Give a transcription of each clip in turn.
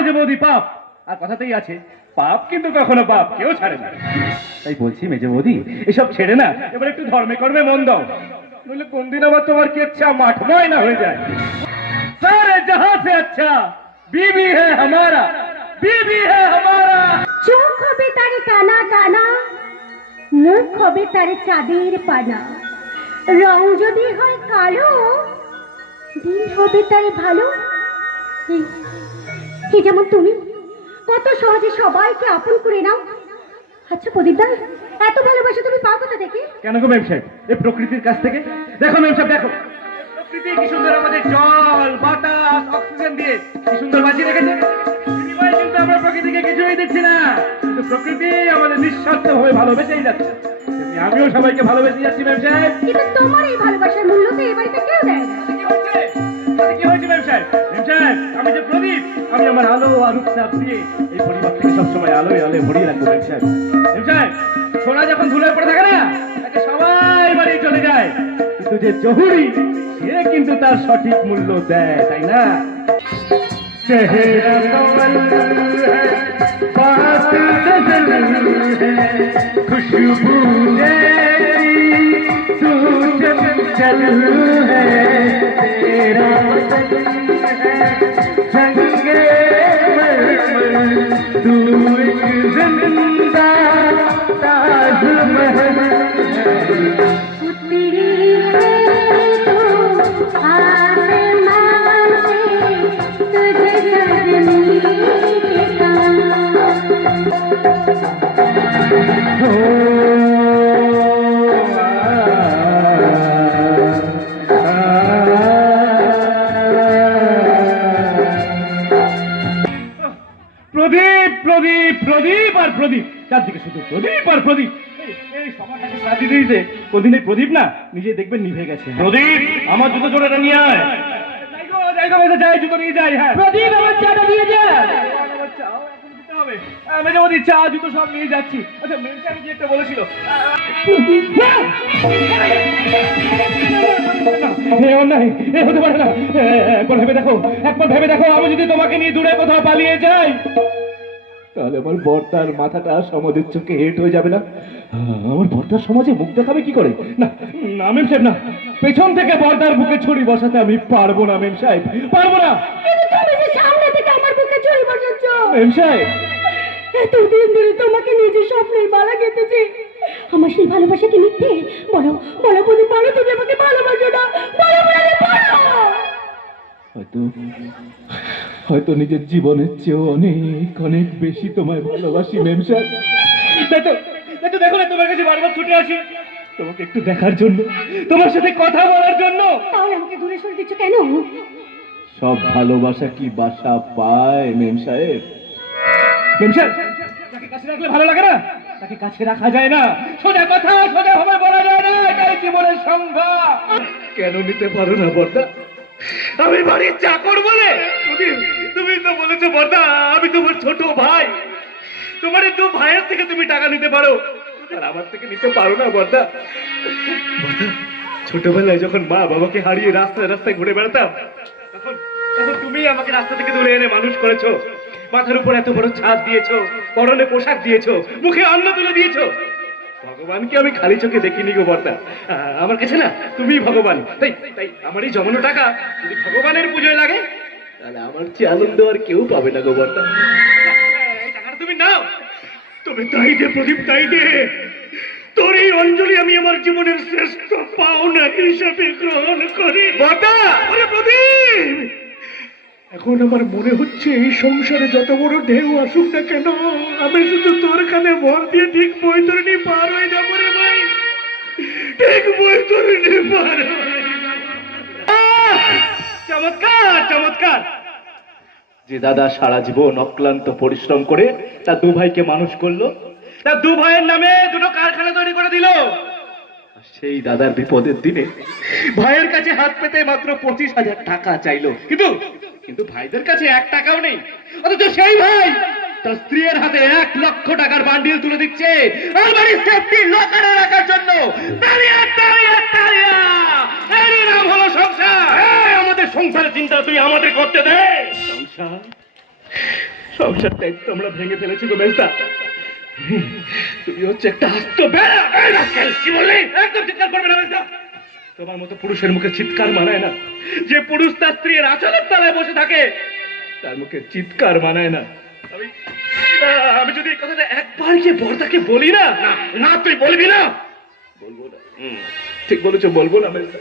মেজে বৌদি পাপ। আর কথাতেই আছে, পাপ কিন্তু কখনো বাপ কেউ ছাড়ে না। তাই বলছি মেজে বৌদি, এসব ছেড়ে না এবার একটু ধর্মে কর্মে মন দাও, নইলে কোন দিন আবার তোমার কেচ্ছা মাঠময় না হয়ে যায়। सारे जहां से अच्छा बीबी है हमारा, बीबी है हमारा। চোখ হবে তারে টানা টানা, মুখ হবে তারে চাঁদের পানা, রং যদি হয় কালো, দিন হবে তারে ভালো। এই যেমন তুমি কত সহজে সবাইকে আপন করে নাও। আচ্ছা প্রদীপদা, এত ভালোবাসা তুমি পাও কোথা থেকে? কেন গো মেম সাহেব, এই প্রকৃতির কাছ থেকে। দেখো মেম সাহেব, দেখো প্রকৃতি কি সুন্দর আমাদের জল বাতাস অক্সিজেন দিয়ে কি সুন্দর বাঁচিয়ে রেখেছে। বিনিময়ে কিন্তু আমরা প্রকৃতিকে কিছুই দিচ্ছি না, কিন্তু প্রকৃতি আমাদের নিঃস্বার্থ ভাবে ভালোবেসেই যাচ্ছে। তেমনি আমিও সবাইকে ভালোবেসে যাচ্ছি মেম সাহেব। কিন্তু তোমার এই ভালোবাসার মূল্য তো এই বাড়িতে কেউ দেয় না। কি হয়েছে মেম সাহেব? মেম সাহেব, আমি যে প্রদীপ, আমি আমার আলো আর রূপসাপ দিয়ে এই পরিবার থেকে সবসময় আলোয় আলোয় ভরিয়ে রাখবো মেম সাহেব। মেম সাহেব, সোনা যখন ধুলে পড়ে থাকে না, তাকে সবাই বাড়ি চলে যায়, কিন্তু যে জহুরি সে কিন্তু তার সঠিক মূল্য দেয়, তাই না? চেহারা কমল है, बात गजल है, खुशबू तेरी तू चंचल है, तेरा वतन है संगे मरमर, तू एक जिंदा ताजमहल है। उतरी है तो आसमान से तुझे सजनी के काम। প্রদীপ প্রদীপ প্রদীপ আর প্রদীপ, চারদিকে শুধু প্রদীপ আর প্রদীপ। এই সমাজটাকে সাজিয়ে দিয়েছে, কোনদিন এই প্রদীপ না নিজে দেখবেন নিভে গেছে। প্রদীপ, আমার জুতো জোড়াটা নিয়ে আয়। যাই জুতো নিয়ে যাই। হ্যাঁ প্রদীপ, আমার চাটা দিয়ে যায়। মেজাবতী চা জুতো সব নিয়ে যাচ্ছি। আচ্ছা মেমসাহেব কি একটা বলেছিল, হতে পারে না। একবার ভেবে দেখো, একবার ভেবে দেখো, আমি যদি তোমাকে নিয়ে দূরে কোথাও পালিয়ে যাই, তাহলে আমার বর্তার মাথাটা সমাজের চোখে হেট হয়ে যাবে না? আমার বর্তার সমাজে মুখ দেখাবে কি করে? না না মেম সাহেব, না, পেছন থেকে বর্তার বুকে ছুরি বসাতে আমি পারবো না মেম সাহেব, পারবো না। কিন্তু তুমি যে সামনে থেকে আমার বুকে ছুরি বসাচ্ছ। মেম সাহেব, এতদিন ধরে তোমাকে নিজের স্বপ্নের বালা গেঁথেছি, আমার সেই ভালোবাসাকে মিথ্যে? বলো বলো প্রদীপ, বলো তুমি আমাকে ভালোবাসো না? বলো বলো বলো। হয়তো নিজের জীবনের চেয়েও অনেক অনেক বেশি তোমায় ভালোবাসি মেম সাহেব। দেখো না, তোমার কাছে বারবার ছুটে আসি তোমাকে একটু দেখার জন্য, তোমার সাথে কথা বলার জন্য। তাহলে আমাকে দূরে সরে দিচ্ছ কেন? সব ভালোবাসা কি বাসা পায় মেম সাহেব? মেম সাহেব, তাকে কাছে রাখলে ভালো লাগে না, তাকে কাছে রাখা যায় না। সোজা কথা সোজা ভাবে বলা যায় না, এটাই জীবনের সংজ্ঞা। কেন নিতে পারো না বর্দা? আমি বাড়ির চাকর বলে? তুমি তো বলেছো বর্দা আমি তোমার ছোট ভাই, তোমার এই দু ভাইয়ের থেকে তুমি টাকা নিতে পারো, আর আমার থেকে নিতে পারো না বর্দা। ছোটবেলায় যখন মা বাবাকে হারিয়ে রাস্তায় রাস্তায় ঘুরে বেড়াতাম, তখন তুমি আমাকে রাস্তা থেকে তুলে এনে মানুষ করেছো, মাথার উপর এত বড় ছাদ দিয়েছো, পরনে পোশাক দিয়েছো, মুখে অন্ন তুলে দিয়েছো। ভগবানকে আমি খালি চোখে দেখিনি গো বর্দা, আমার কাছে না তুমি ভগবান। তাই তাই আমার এই জমানো টাকা যদি ভগবানের পুজোয় লাগে, তাহলে আমার চেয়ে আনন্দ আর কেউ পাবে না গো বর্দা। এই টাকাটা তুমি নাও, তবে তাই দে প্রদীপ, তাই দে। তোর এই অঞ্জলি আমি আমার জীবনের শ্রেষ্ঠ পাওনা হিসাবে গ্রহণ করি বর্দা। ওরে প্রদীপ, এখন আমার মনে হচ্ছে এই সংসারে যত বড় ঢেউ আসুক না কেন, আমি শুধু তোর কানে ভর দিয়ে ঠিক বৈতরণী পার হয়ে যাবো রে ভাই, ঠিক বৈতরণী পার হয়ে যাবো। চমৎকার চমৎকার। যে দাদা সারা জীবন অক্লান্ত পরিশ্রম করে তার দু ভাইকে মানুষ করলো, তার দু ভাইয়ের নামে দুটো কারখানা তৈরি করে দিল, সেই দাদার বিপদের দিনে ভাইয়ের কাছে হাত পেতে মাত্র 25,000 টাকা চাইলো, কিন্তু ভাইদের কাছে 1 টাকাও নেই। অথচ সেই ভাই তার স্ত্রীর হাতে 1 লক্ষ টাকার বান্ডিল তুলে দিচ্ছে আলমারি সেফটি লকারে রাখার জন্য। তালিয়া তালিয়া তালিয়া, এরই নাম হলো সংসার। আমাদের সংসারের চিন্তা তুই আমাদের করতে দে। সংসার সংসারটা তোমরা ভেঙে ফেলেছো গো মেজদা। তুমি হচ্ছে একটা আস্ত বেড়া। এই রাস্কেল, কি বললি? একদম চিৎকার করবে না মেজদা। তোমার মতো পুরুষের মুখে চিৎকার মানায় না। যে পুরুষ তার স্ত্রীর আঁচলের তলায় বসে থাকে তার মুখে চিৎকার মানায় না। আমি যদি এই কথাটা একবার গিয়ে বর্দাকে বলি না, না তুই বলবি না? বলবো না। ঠিক বলেছো, বলবো না মেজদা,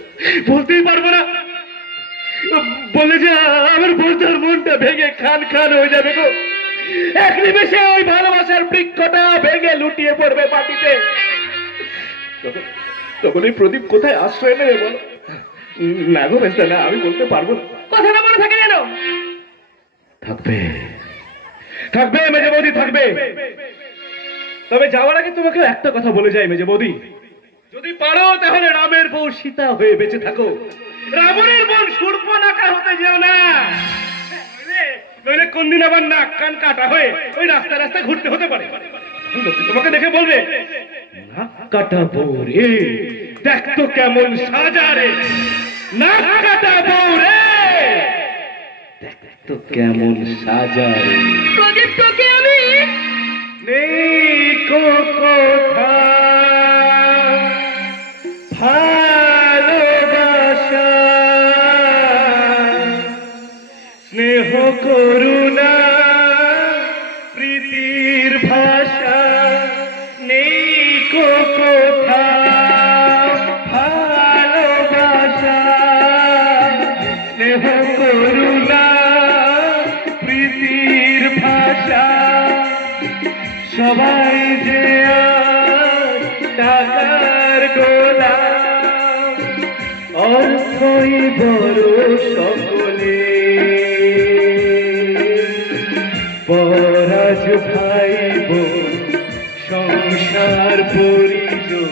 বলতেই পারবো না। বলে যে আমার বর্দার মনটা ভেঙে খান খান হয়ে যাবে গো। এক নিমেষে ওই ভালোবাসার বৃক্ষটা ভেঙে লুটিয়ে পড়বে মাটিতে। তখন এই প্রদীপ কোথায় আশ্রয় নেবে বলো? না গো মেজদা, না, আমি বলতে পারবো না। কথাটা মনে থাকে যেন। থাকবে, থাকবে মেজে বৌদি, থাকবে। তবে যাওয়ার আগে তোমাকে একটা কথা বলে যাই মেজে বৌদি, যদি পারো তাহলে রামের বউ সীতা হয়ে বেঁচে থাকো, রাবণের বোন শূর্পণখা হতে যেও না। নইলে কোন দিন আবার নাক কান কাটা হয়ে ওই রাস্তায় রাস্তায় ঘুরতে হতে পারে। তোমাকে দেখে বলবে, নাক কাটা বউ রে, দেখ তো কেমন সাজা রে, নাক কাটা বউ রে, দেখ তো কেমন সাজা রে। প্রদীপ, তোকে আমি নেই কো কোথা ভালোবাসা, স্নেহ করুণা প্রীতির ভাষা, নেই কো কোথা ভালোবাসা, স্নেহ করুণা প্রীতির ভাষা, সবাই যে আজ টাকার গোলাম, অর্থই বড় সকলে, পরাজ ভাই বোন সংসার পরিজন,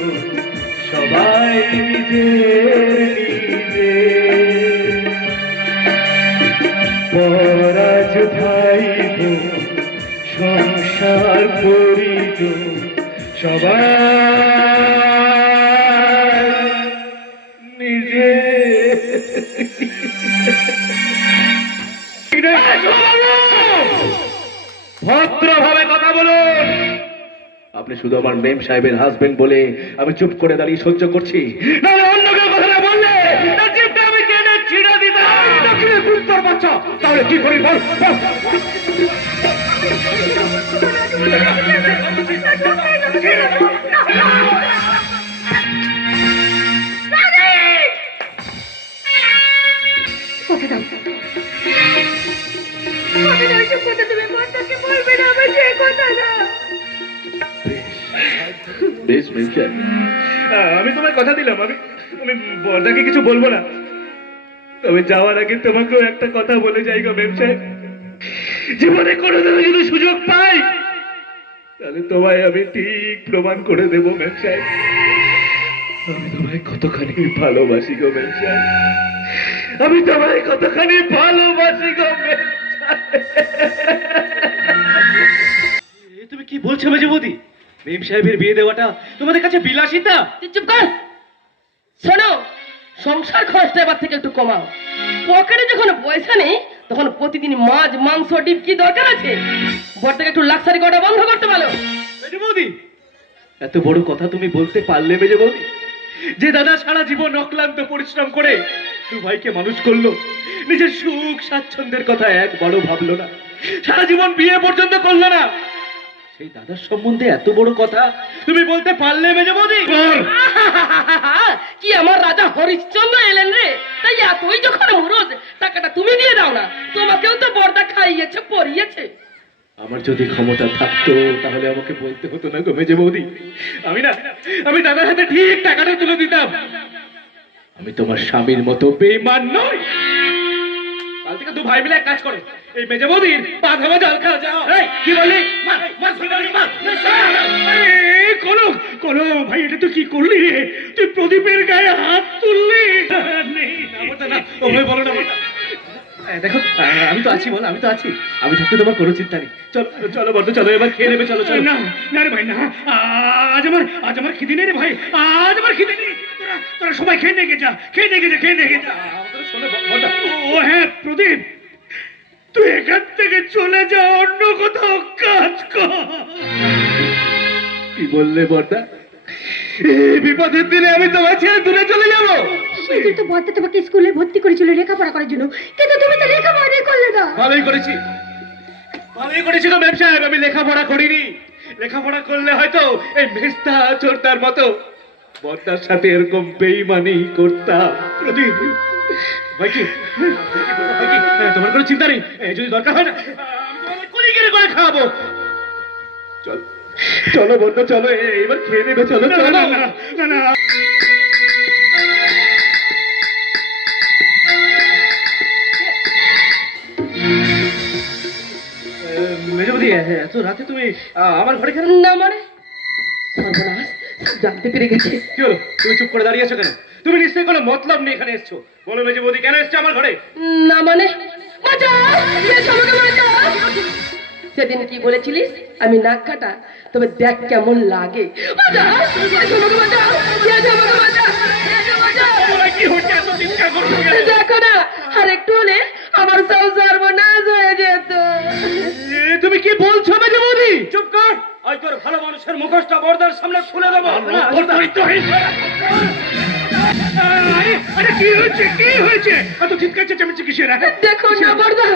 সবাই নিজের নিজের, পরাজ ভাই বোন সংসার পরিজন, সবাই নিজে। ভদ্রভাবে কথা বলুন। আপনি শুধু আমার মেম সাহেবের হাজবেন্ড বলে আমি চুপ করে দাঁড়িয়ে সহ্য করছি, নাহলে অন্য কেউ কথাটা বললে তার জিভটা আমি টেনে ছিঁড়ে দিতাম। তোর বাচ্চা, তাহলে কি করি বল? আমি তোমায় কথা দিলাম, আমি বর্দাকে কিছু বলবো না। তবে যাওয়ার আগে তোমাকেও একটা কথা বলে যাই গো মেম সাহেব, জীবনে কোনোদিন যদি সুযোগ পাই তাহলে তোমায় আমি ঠিক প্রমাণ করে দেবো মেম সাহেব, আমি তোমায় কতখানি ভালোবাসি গো মেম সাহেব, আমি তোমায় কতখানি ভালোবাসি গো মেম সাহেব। তুমি কি বলছো মেজে বৌদি? মেম সাহেবের বিয়ে দেওয়াটা তোমাদের কাছে বিলাসিতা? তুই চুপ কর। শোনো, সংসার খরচটা এবার থেকে একটু কমাও। পকেটে যখন পয়সা নেই তখন প্রতিদিন মাছ মাংস ডিম কি দরকার আছে? বড়টাকে একটু লাক্সারি করা বন্ধ করতে বলো। মেজে বৌদি, এত বড় কথা তুমি বলতে পারলে মেজে বৌদি? যে দাদা সারা জীবন অক্লান্ত পরিশ্রম করে দু ভাইকে মানুষ করলো, নিজের সুখ স্বাচ্ছন্দ্যের কথা একবারও ভাবলো না, সারা জীবন বিয়ে পর্যন্ত করলো না, সেই দাদার সম্বন্ধে এত বড় কথা তুমি বলতে পারলে মেজে বৌদি? কি আমার রাজা হরিশ্চন্দ্র এলেন রে, তাই এতই যখন মুরজ টাকাটা তুমি দিয়ে দাও না, তোমাকেও তো বর্দা খাইয়েছে পরিয়েছে। আমার যদি ক্ষমতা থাকতো তাহলে আমাকে বলতে হতো না গো মেজে বৌদি, আমি দাদার হাতে ঠিক টাকাটা তুলে দিতাম। আমি তোমার স্বামীর মতো বেঈমান নই। কাল থেকে দু ভাই মিলে এক কাজ করো, এই মেজে বৌদির পা ধোয়া জল খাওয়া যাও। এই কি বলি? কোনো ভাই, এটা তুই কি করলি রে? তুই প্রদীপের গায়ে হাত তুললি। বলো না। দেখো, আমি তো আছি বল, আমি তো আছি, আমি থাকতে তোমার কোনো চিন্তা নেই। চলো চলো বর্দ, চলো এবার খেয়ে নেবে। চলো চলো। না না রে ভাই, না, আজ আমার খিদে নেই রে ভাই, আজ আমার খিদে নেই। তোরা সবাই খেয়ে নিয়ে যা, খেয়ে নিয়ে যা। শোনো বর্দা। ও হ্যাঁ প্রদীপ, তুই এখান থেকে চলে যা, অন্য কোথাও কাজ কর। কি বললে বর্দা? এই বিপদের দিনে আমি তোমার ছেড়ে দূরে চলে যাবো? সেদিন তো বর্দা তোমাকে স্কুলে ভর্তি করেছিল লেখাপড়া করার জন্য, কিন্তু তুমি তো লেখাপড়াই করলে না। ভালোই করেছি, ভালোই করেছি তো ব্যবসা। আমি লেখাপড়া করিনি। লেখাপড়া করলে হয়তো এই মেস্তা চোরটার মতো বর্দার সাথে এরকম বেইমানি করতাম। প্রদীপ ভাই কি তোমার কোনো চিন্তা নেই? যদি দরকার হয় না আমি তোমাদের কুলি করে খাওয়াবো। চল চলো বর্দা, চলো এবার খেয়ে নেবে। চলো চলো। না না মেজবদি, এত রাতে তুমি আমার ঘরে কেন? না মানে সর্বনাশ, জানতে পেরে গেছে। কি হলো? তুমি চুপ করে দাঁড়িয়ে আছো কেন? তুমি নিশ্চয়ই কোনো মতলব নিয়ে এখানে এসছো। বলো মেজবদি, কেন এসছো আমার ঘরে? না মানে বাঁচাও, ইয়েস, আমাকে বাঁচাও। সেদিন কি বলেছিলিস আমি নাক কাটা, তবে দেখ কেমন লাগে। বাঁচাও, ইয়েস, আমাকে বাঁচাও, ইয়েস, আমাকে বাঁচাও, ইয়েস, বাঁচাও। তোমার কি হচ্ছে? এত চিৎকার করছো কেন? দেখো না, আর একটু হলে আমার সব সর্বনাশ হয়ে যেত। তুমি কি বলছো মেজবদি? চুপ কর। ওই তোর ভালো মানুষের মুখোশটা বর্দার সামনে খুলে দেবো। আরে কি হয়েছে? কি হয়েছে? এত চিৎকার চেঁচামেচি কিসের? দেখো না বর্দা,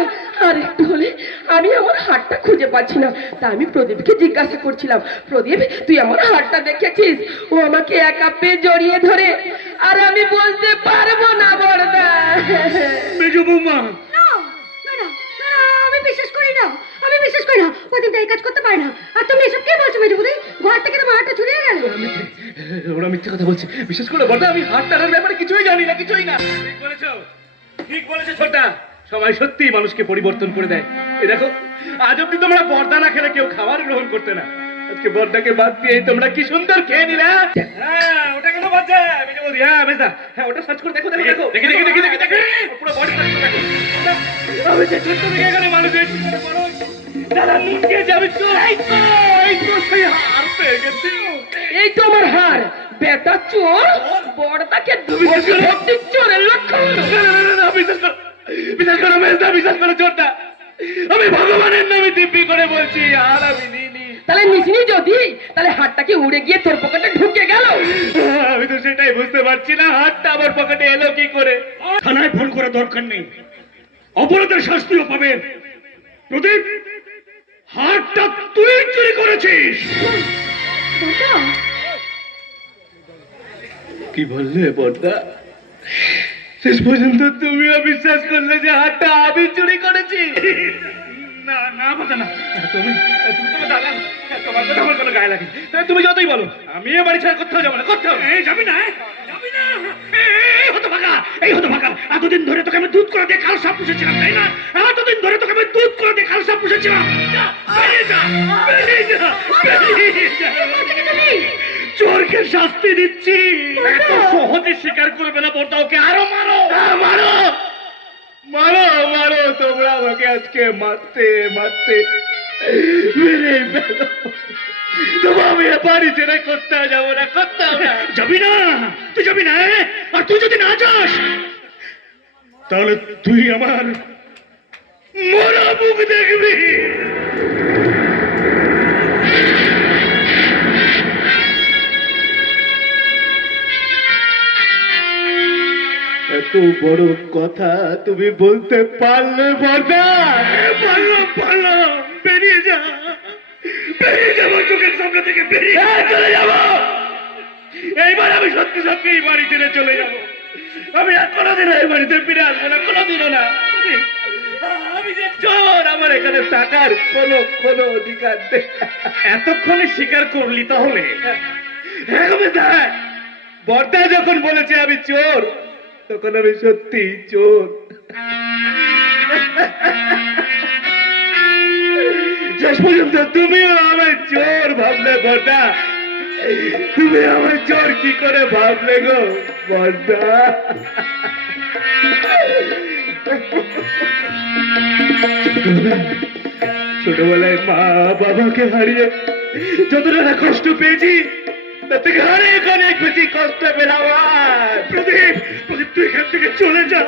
আর একটু হলে আমি আমার হাতটা খুঁজে পাচ্ছি না। তা আমি প্রদীপকে জিজ্ঞাসা করছিলাম, প্রদীপ তুই আমার হাতটা দেখেছিস? ও আমাকে একা পেয়ে জড়িয়ে ধরে, আর আমি বলতে পারবো না বর্দা। মেজো বৌমা, না না না না, আমি বিশ্বাস করি না, আমি বিশ্বাস করি না। প্রদীপ এই কাজ করতে পারে না। আর তুমি এসব কি বলছো মেজবুদি? ঘর থেকে তোমার হাতটা চুরিয়ে গেল। ওরা মিথ্যে কথা বলছে। বিশেষ করে বর্দা, আমি হাত টানার ব্যাপারে কিছুই জানি না, কিছুই না। ঠিক বলেছো, ঠিক বলেছো ছোট্টা। সময় সত্যি মানুষকে পরিবর্তন করে দেয়। এই দেখো, আজ অব্দি তোমরা বর্দা না খেলে কেউ খাবার গ্রহণ করতে না। আজকে বর্দাকে বাদ দিয়ে তোমরা কি সুন্দর খেয়ে নিলে। হ্যাঁ, ওটা কেন বাচ্চা? মেজবদি, হ্যাঁ মেজদা, হ্যাঁ ওটা সার্চ করে দেখো। দেখো দেখো দেখি দেখি দেখি দেখি দেখো, পুরো বডি সার্চ করে দেখো। আমি যে ছোট্ট থেকে এখানে মানুষের দাদা নুন খেয়ে যাবে। এই তো সেই হার পেয়ে গেছি। এই তো আমার হার, বেটা চোর বর্দাকে ধরতে চোরের লক্ষ্য হলো। বিশ্বাস করো মেজদা, বিশ্বাস করো ছোট্টা, আমি ভগবানের নামে দিব্যি করে বলছি আর আমি নিইনি। তাহলে নিসিনি যদি, তাহলে হাতটা কি উড়ে গিয়ে তোর পকেটে ঢুকে গেল? আমি তো সেটাই বুঝতে পারছি না, হাতটা আমার পকেটে এলো কি করে। থানায় ফোন করা দরকার নেই, অপরাধের শাস্তিও পাবেন। প্রদীপ, হাতটা তুই চুরি করেছিস। কি বললে বর্দা? শেষ পর্যন্ত তুমিও বিশ্বাস করলে যে হাতটা আমি চুরি করেছি? না না বাবা না, তুমি তুমি তো দাদা, তোমার কথা আমার কোনো গায়ে লাগে। তুমি যতই বলো, আমি এ বাড়ি ছাড়া কোথাও যাবো না, কোথাও। যাবি না, যাবি না। এই হতভাগা, এই হতভাগা, এতদিন ধরে তোকে আমি দুধ করে দিয়ে খাল সাপ পুষেছিলাম, তাই না? এতদিন ধরে তোকে আমি দুধ করে দিয়ে খাল সাপ পুষেছিলাম। যা, বেরিয়ে যা, বেরিয়ে যা, বেরিয়ে যা। চোরকে শাস্তি দিচ্ছি। এত সহজে স্বীকার করবে না বর্দা, ওকে আরো মারো। মারো মারো মারো, তোমরা আমাকে আজকে মারতে মারতে মেরে ফেলো। তবু আমি এ বাড়ি ছেড়ে কোথাও যাবো না, কোথাও না। যাবি না? তুই যাবি না? আর তুই যদি না যাস, তাহলে তুই আমার মরা মুখ দেখবি। এত বড় কথা তুমি বলতে পারলে বর্দা? পারলাম। বেরিয়ে যা, বেরিয়ে যাবো চোখের সামনে থেকে, বেরিয়ে চলে যাবো। এইবার আমি সত্যি সত্যি এই বাড়ি ছেড়ে চলে যাবো। আমি আর কোনোদিনও এই বাড়িতে ফিরে আসবো না, কোনোদিনও না। আমি যে চোর, আমার এখানে থাকার কোনো অধিকার নেই। এতক্ষণে স্বীকার করলি তাহলে? হ্যাঁ, বর্দা যখন বলেছে আমি চোর, তখন আমি সত্যি চোর। শেষ পর্যন্ত তুমিও আমার চোর ভাবলে বর্দা। তুমি আমার চোর কি করে ভাবলে গো বর্দা? ছোটবেলায় মা বাবাকে হারিয়ে যতটা না কষ্ট পেয়েছি, তার থেকে অনেক অনেক বেশি কষ্ট পেলাম। প্রদীপ, প্রদীপ তুই এখান থেকে চলে যা।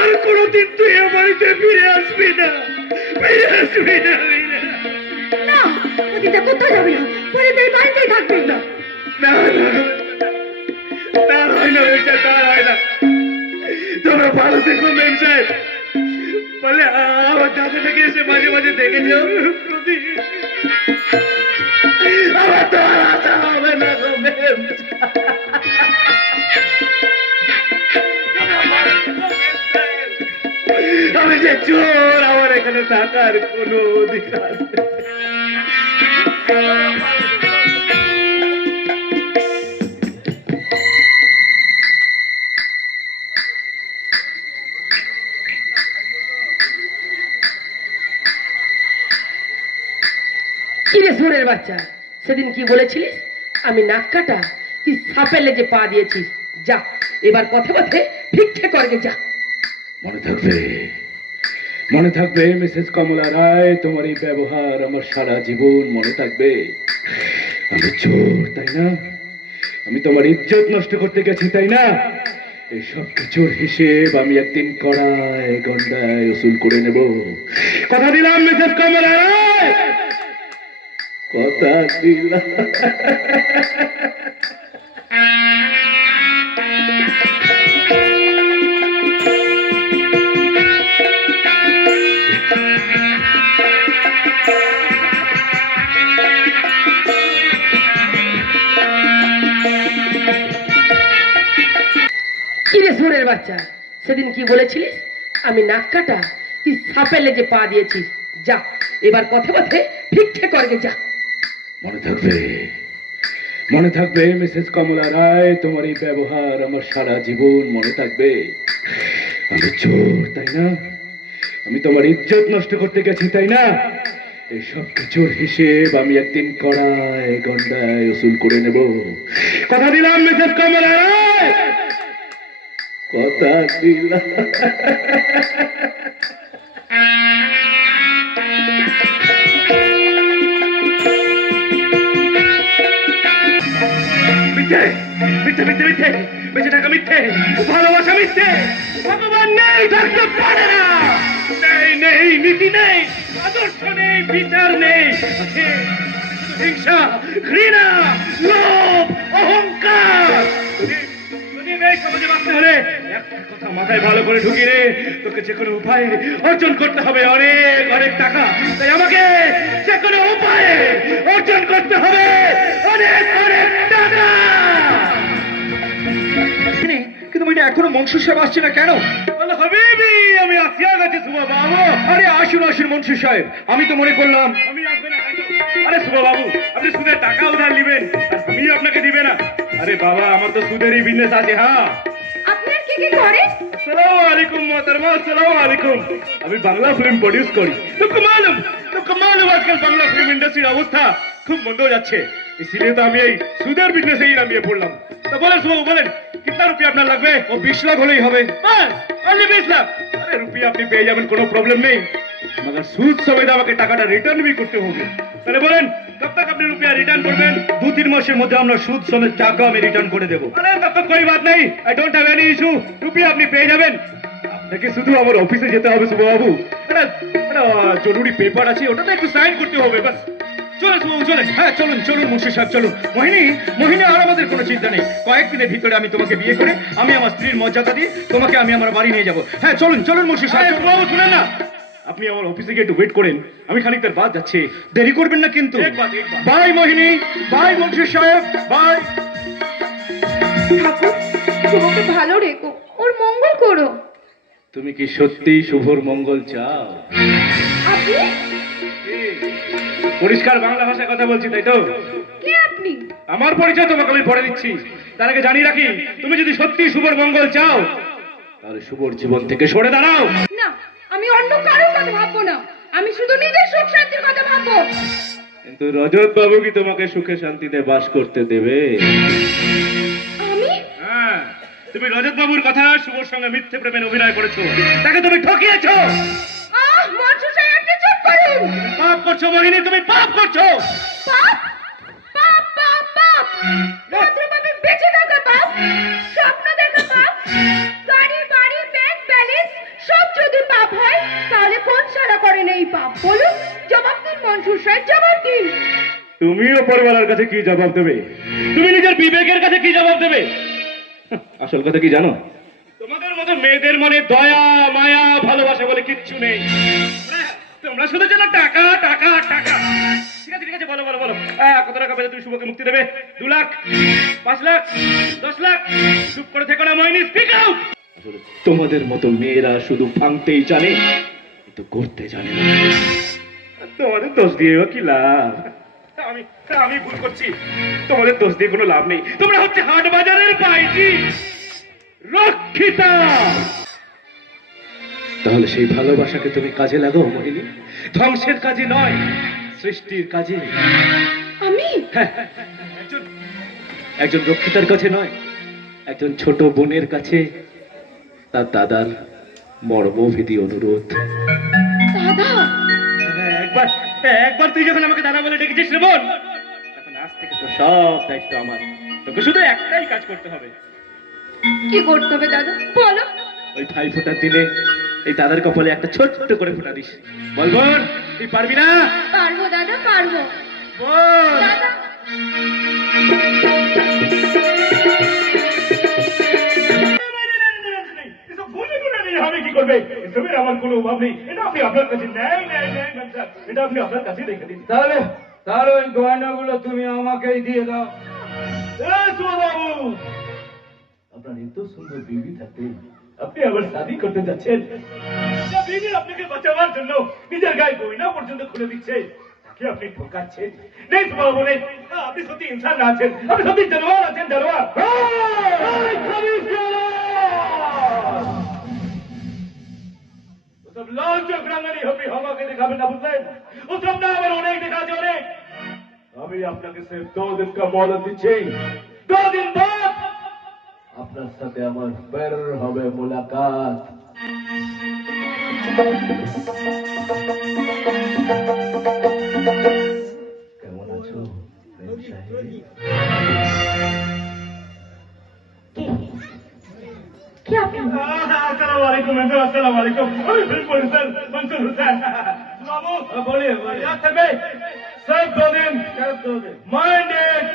আর কোনোদিন তুই এ বাড়িতে ফিরে আসবি না, ফিরে আসবি না। নাতিটা কোথাও যাবে না, পরে তুই বাড়িতেই থাকবি না। না না, তার হয় না বেচা, তার হয় না। তোমরা ভালো থেকো মেম সাহেব, বলে আমার দাদাটাকে এসে মাঝে মাঝে দেখে যাও। আমার তো আর আশা হবে না গো মেম। আমি যে চোর, আমার এখানে থাকার কোনো অধিকার নেই। কি রে সোরের বাচ্চা, সেদিন কি বলেছিলিস আমি নাক কাটা, তুই সাপের লেজে পা দিয়েছিস। যা এবার পথে পথে ভিক্ষে করগে যা। মনে থাকবে, মনে থাকবে মিসেস কমলা রায়, তোমার এই ব্যবহার আমার সারা জীবন মনে থাকবে। আমি চোর তাই না, আমি তোমার ইজ্জত নষ্ট করতে গেছি তাই না, এই সব কিছুর হিসেব আমি একদিন কড়ায় গন্ডায় উসুল করে নেব। কথা দিলাম মিসেস কমলা রায়, কথা দিলাম। কি রে সোরের বাচ্চা, সেদিন কি বলেছিলিস আমি নাক কাটা, তুই সাপের লেজে পা দিয়েছিস। যা এবার পথে পথে ভিক্ষে করগে যা। মনে থাকবে, মনে থাকবে মিসেস কমলা রায়, তোমার এই ব্যবহার আমার সারা জীবন মনে থাকবে। আমি চোর তাই না, আমি তোমার ইজ্জত নষ্ট করতে গেছি তাই না, এই সব কিছুর হিসেব আমি একদিন কড়ায় গন্ডায় উসুল করে নেব। কথা দিলাম মিসেস কমলা রায়, কথা দিলাম। মিথ্যে মিথ্যে মিথ্যে মিথ্যে, বেঁচে থাকা মিথ্যে, ভালোবাসা মিথ্যে, ভগবান নেই, থাকতে পারে না। নেই নেই নীতি নেই, আদর্শ নেই, বিচার নেই, আছে শুধু হিংসা, ঘৃণা, লোভ, অহংকার। যদি এই সমাজে বাঁচতে হলে একটা কথা মাথায় ভালো করে ঢুকিয়ে রে, তোকে যে কোনো উপায়ে অর্জন করতে হবে অনেক অনেক টাকা। তাই আমাকে যে কোনো উপায়ে অর্জন করতে হবে অনেক অনেক টাকা। কিন্তু এটা এখনো মনসুর সাহেব আসছে না কেন? বলো হাবিবি, আমি আসিয়া গেছি সুবা বাবু। আরে আসুন আসুন মনসুর সাহেব, আমি তো মনে করলাম আমি আসবে না তাই তো? আরে সুবা বাবু, আপনি সুদের টাকা উধার নেবেন আর আমি আপনাকে দিবে না? আরে বাবা, আমার তো সুদেরই বিজনেস আছে। হ্যাঁ, আপনার কি কি করেন? আসসালামু আলাইকুম মোহতরমা, আসসালামু আলাইকুম। আমি বাংলা ফিল্ম প্রডিউস করি। तुमको मालूम आजकल बांग्ला फिल्म इंडस्ट्रीর অবস্থা খুব মন্দ যাচ্ছে, इसीलिए तो আমি এই সুদের বিজনেসে ही নামিয়ে পড়লাম। তো বলেন সুবাবু, বলেন কিতনা রুপিয়া আপনার লাগবে? ও 20 লাখ হলেই হবে। বাস, অনলি 20 লাখ। আরে রুপিয়া আপনি পেয়ে যাবেন, কোনো প্রবলেম নেই, মगर সুদ সমেত আমাকে টাকাটা রিটার্ন भी করতে হবে। তাহলে বলেন কब तक আপনি রুপিয়া রিটার্ন করবেন? 2-3 মাসের মধ্যে আমরা সুদ সমেত টাকা আমি রিটার্ন করে দেবো। আরে তब तक कोई बात नहीं, I don't have any issue. রুপিয়া আপনি পেয়ে যাবেন। আপনাকে শুধু আমার অফিসে যেতে হবে সুবাবু, একটা জরুরি পেপার আছে, ওটাতে একটু সাইন করতে হবে বাস। চলে সুবাবু চলেন। হ্যাঁ চলুন চলুন মুন্সি সাহেব চলুন। মোহিনী আর আমাদের কোনো চিন্তা নেই, কয়েকদিনের ভিতরে আমি তোমাকে বিয়ে করে আমি আমার স্ত্রীর মর্যাদা দিয়ে তোমাকে আমি আমার বাড়ি নিয়ে যাবো। হ্যাঁ চলুন চলুন মুন্সি আরে সাহেব। সুবাবু শুনেন না, আপনি আমার অফিসে গিয়ে একটু ওয়েট করেন, আমি খানিকটার বাদ যাচ্ছি। দেরি করবেন না কিন্তু। এক Baat. By Mohini, by Munshi সাহেব, বাই। ঠাকুর, শুভকে ভালো রেখো, ওর মঙ্গল করো। তুমি কি সত্যি শুভর মঙ্গল চাও? আপনি পরিষ্কার বাংলা ভাষায় কথা বলছি তাই তো? কে? আপনি? আমার পরিচয় তোমাকে আমি পড়ে দিচ্ছি, তার আগে জানিয়ে রাখি, তুমি যদি সত্যি শুভর মঙ্গল চাও তাহলে শুভর জীবন থেকে সরে দাঁড়াও। না, আমি অন্য কারোর কথা ভাববো না, আমি শুধু নিজের সুখ শান্তির কথা ভাববো। কিন্তু রজত বাবু কি তোমাকে সুখে শান্তিতে বাস করতে দেবে? আমি? হ্যাঁ, তুমি রজত বাবুর কথা শুভর সঙ্গে মিথ্যে প্রেমে অভিনয় করেছো, তাকে তুমি ঠকিয়েছো। মনসুর সাহেব, আপনি চুপ করুন। পাপ করছো মোহিনী, তুমি পাপ করছো। পাপ? পাপ পাপ পাপ, ভদ্রভাবে বেঁচে থাকা পাপ, স্বপ্ন দেখা পাপ, গাড়ি বাড়ি ব্যাংক ব্যালেন্স সব যদি পাপ হয়, তাহলে কোন সারা করেন এই পাপ বলুন? জবাব দিন মনসুর সাহেব, জবাব দিন। তুমিও পরিবারের কাছে কি জবাব দেবে? তুমি নিজের বিবেকের কাছে কি জবাব দেবে? আসল কথা কি জানো? তোমাদের মতো মেয়েদের মনে দয়া মায়া ভালোবাসা বলে কিচ্ছু নেই। তোমরা শুধু জানো টাকা টাকা টাকা। ঠিক আছে ঠিক আছে, বলো বলো বলো, কত টাকা পেলে তুমি শুভকে মুক্তি দেবে? 2 লাখ, 5 লাখ, 10 লাখ? চুপ করে থেকো না মোহিনী, স্পিক আউট। আসলে তোমাদের মতো মেয়েরা শুধু ভাঙতেই জানে, কিন্তু করতে জানে না। তোমাদের দোষ দিয়েও কি লাভ? আমি আমি ভুল করছি, তোমাদের দোষ দিয়ে কোনো লাভ নেই। তোমরা হচ্ছে হাট বাজারের বাইজি রক্ষিতা। তাহলে সেই ভালোবাসাকে তুমি কাজে লাগাও মোহিনী, ধ্বংসের কাজে নয়, সৃষ্টির কাজে। আমি হ্যাঁ, একজন রক্ষিতার কাছে নয়, একজন ছোট বোনের কাছে তার দাদার মর্মভেদী অনুরোধ। দাদা, একবার একবার তুই যখন আমাকে দাদা বলে ডেকেছিস রে বোন, এখন আজ থেকে তো সব দায়িত্ব আমার। তোকে শুধু একটাই কাজ করতে হবে। কি করতে হবে দাদা, বলো। ওই ভাই ফোটার দিনে এই দাদার কপালে একটা ছোট্ট করে ফোটা দিস। বল বোন, তুই পারবি না? পারবো দাদা, পারবো। বল। দাদা, আমি কি করবে? এসবের আমার কোনো অভাব নেই। এটা আপনি আপনার কাছে নেন নেন নেন নেন স্যার, এটা আপনি আপনার কাছে রেখে দিন। তাহলে তাহলে ওই গয়নাগুলো তুমি আমাকেই দিয়ে দাও। বাবু, আপনার এত সুন্দর বিবি থাকতে আপনি আবার শাদী করতে যাচ্ছেন? বিবি আপনাকে বাঁচাবার জন্য নিজের গায়ে গয়না পর্যন্ত খুলে দিচ্ছে, তাকে আপনি ঠকাচ্ছেন। নেই তো বাবু নেই, আপনি সত্যি ইনসান না আছেন, আপনি সত্যি জানোয়ার আছেন, জানোয়ার। সব লাল চোখ রাঙানি আপনি আমাকে দেখাবেন না, বুঝলেন? ও সব না আমার অনেক দেখা আছে, অনেক। আমি আপনাকে সির্ফ 2 दिन का मोहलत দিচ্ছি। 2 दिन बाद আপনার সাথে আমার ফের হবে মুলাকাত। কেমন আছো প্রেম সাহেব? কি আপনি? আসসালামু আলাইকুম। আসসালামু আলাইকুম। আমি बिल्कुल सर मंसूर हुसैन बाबू। बोलिए बोलिए। याद रखिए सिर्फ 2 दिन, सिर्फ 2 दिन। Mind it.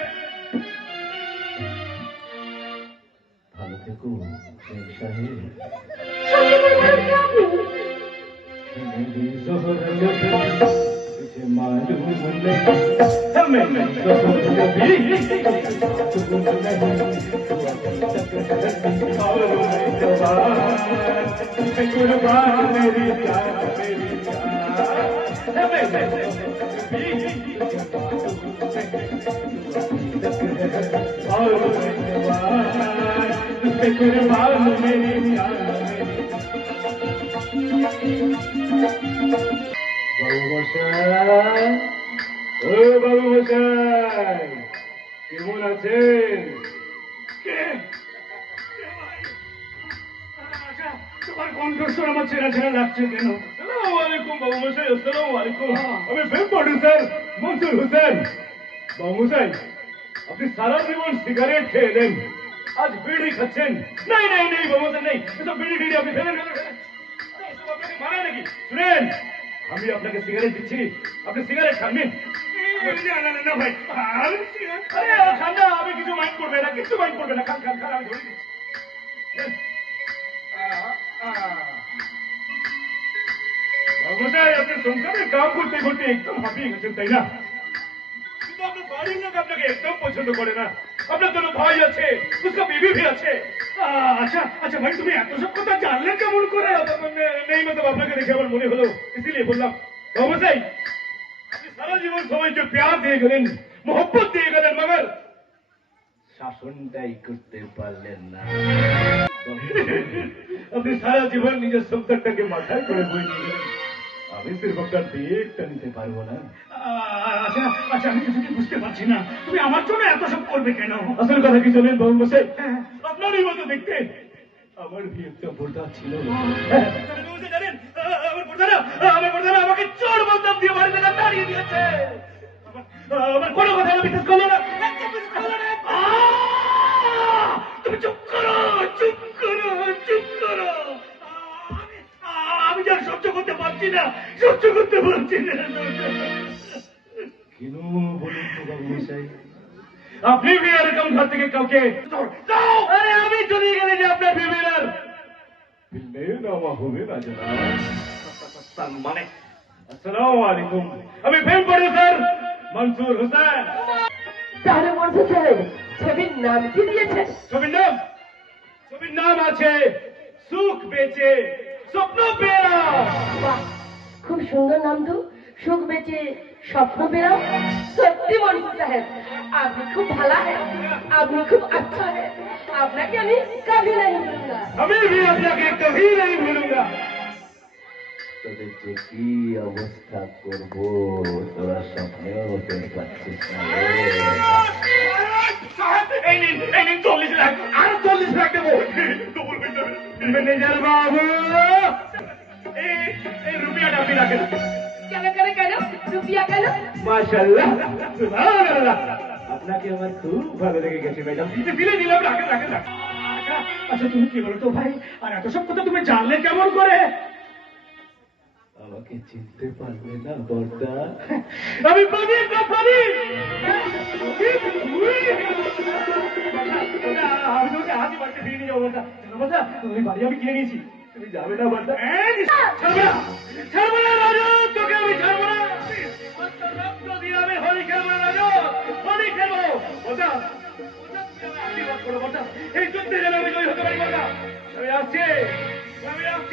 ভালো থেকো প্রেম সাহেব। সত্যি করে বলুন কি আপনি? मेरी ज़ोहरा तुझे मालूम नहीं, मेरी ज़ोहरा भी मालूम नहीं, और मैं जवान मैं कुर्बान मेरी जान मेरी जान, मेरी ज़ोहरा भी और मैं जवान मैं कुर्बान मेरी जान বাবু মশাই, ও বাবু মশাই, কেমন আছেন? তোমার কণ্ঠস্বর আমার চেনা চেনা লাগছে কেন? আসসালামু আলাইকুম বাবু মশাই। আসসালামু আলাইকুম। আমি ফিল্ম প্রডিউসার মনসুর হোসেন। বাবু মশাই, আপনি সারা জীবন সিগারেট খেয়ে এলেন, আজ বিড়ি খাচ্ছেন। নেই নেই নেই বাবু মশাই, নেই, এসব বিড়ি টিড়ি আপনি ফেলেন ফেলেন ফেলেন। এসব আপনাকে মানায় নাকি? শুনেন, আমি আপনাকে সিগারেট দিচ্ছি, আপনি সিগারেট খানবেন? না না না ভাই, আরে খান না, আমি কিছু মাইন্ড করবে না, কিছু মাইন্ড করবে না, খান খান খান, আমি ধরে দিচ্ছি। বাবুসাই, আপনি সংসারের কাম করতে করতে একদম হাঁপিয়ে গেছেন, তাই না? কিন্তু আপনার বাড়ির লোক আপনাকে একদম পছন্দ করে না। আপনার জন্য ভাই আছে, उसका बीवी भी আছে। আচ্ছা আচ্ছা ভাই, তুমি এত সব কথা জানলে কেমন করে? নেই মতলব আপনাকে দেখে আমার মনে হলো, ইসিলিয়ে বললাম। বাবুসাই, আপনি সারা জীবন সবাইকে প্যার দিয়ে গেলেন, মোহব্বত দিয়ে গেলেন, মগর শাসনটাই করতে পারলেন না। আপনি সারা জীবন নিজের সংসারটাকে মাথায় করে বই নিয়ে গেলেন, আমি সির্ফ আপনার পেটটা নিতে পারবো না। আচ্ছা আচ্ছা, আমি কিছুকে বুঝতে পারছি না, তুমি আমার জন্য এত সব করবে কেন? আসল কথা কি জানেন বাবু মশাই, আপনারই মতো দেখতে আমার भी একটা পর্দা ছিল। জানেন, আমার পর্দারা আমাকে চোর বলতাম দিয়ে বাড়ি থেকে তাড়িয়ে দিয়েছে। আমার কোনো কথা বিশ্বাস করলো না, তুমি চুপ করো, চুপ করো, চুপ করো। আমি যার সহ্য করতে পারছি না, সহ্য করতে পারছি না। কেন বলুন চাই আপনি भी এরকম ঘর থেকে কাউকে আরে আমি চলে গেলে যে আপনার ফিমেলার ফিল্মে নামা হবে না জনাব মানে আসসালামু আলাইকুম আমি ফিল্ম প্রডিউসার মনসুর হোসেন তাহলে মনসুর সাহেব ছবির নাম কি দিয়েছে? ছবির নাম আছে সুখ বেচে স্বপ্ন পেরা বাহ, খুব সুন্দর নাম তো, সুখ বেঁচে স্বপ্ন পেরাও। সত্যি মনসুর সাহেব, আপনি খুব ভালো হ্যাঁ, আপনি খুব আচ্ছা হ্যাঁ, আপনাকে আমি কभी नहीं भूलूंगा। আমি भी আপনাকে কभी नहीं भूलूंगा তোদের যে কি অবস্থা করব তোরা স্বপ্নেও টের পাচ্ছিস না রে। এই নিন 40 লাখ আর 40 লাখ দেবো ম্যানেজার বাবু এই রুপিয়াটা আপনি রাখেন কেন কেন কেন রুপিয়া কেন? মাশাআল্লাহ সুবহানাল্লাহ আপনাকে আমার খুব ভালো লেগে গেছে ম্যাডাম দিলে দিলাম রাখেন রাখেন রাখেন। আচ্ছা তুমি কি বলো তো ভাই আর এত সব কথা তুমি জানলে কেমন করে আমাকে চিনতে পারবে না বর্দা? আমি প্রদীপ না প্রদীপ আমি তোকে আজই বাড়িতে ফিরে নিয়ে যাবো বলতা বলতা ওই বাড়ি আমি কিনে নিয়েছি তুমি যাবে না বলতা ছাড়বো না রাজু তোকে আমি ছাড়বো না রক্ত দিয়ে আমি হোলি খেলবো রাজু হোলি খেলবো বলতা আশীর্বাদ করো বলতা এই যুদ্ধে যেন আমি জয় হতে পারি বলতা আমি আসছি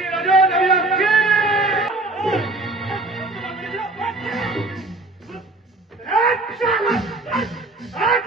রাজু আমি আসছি Action!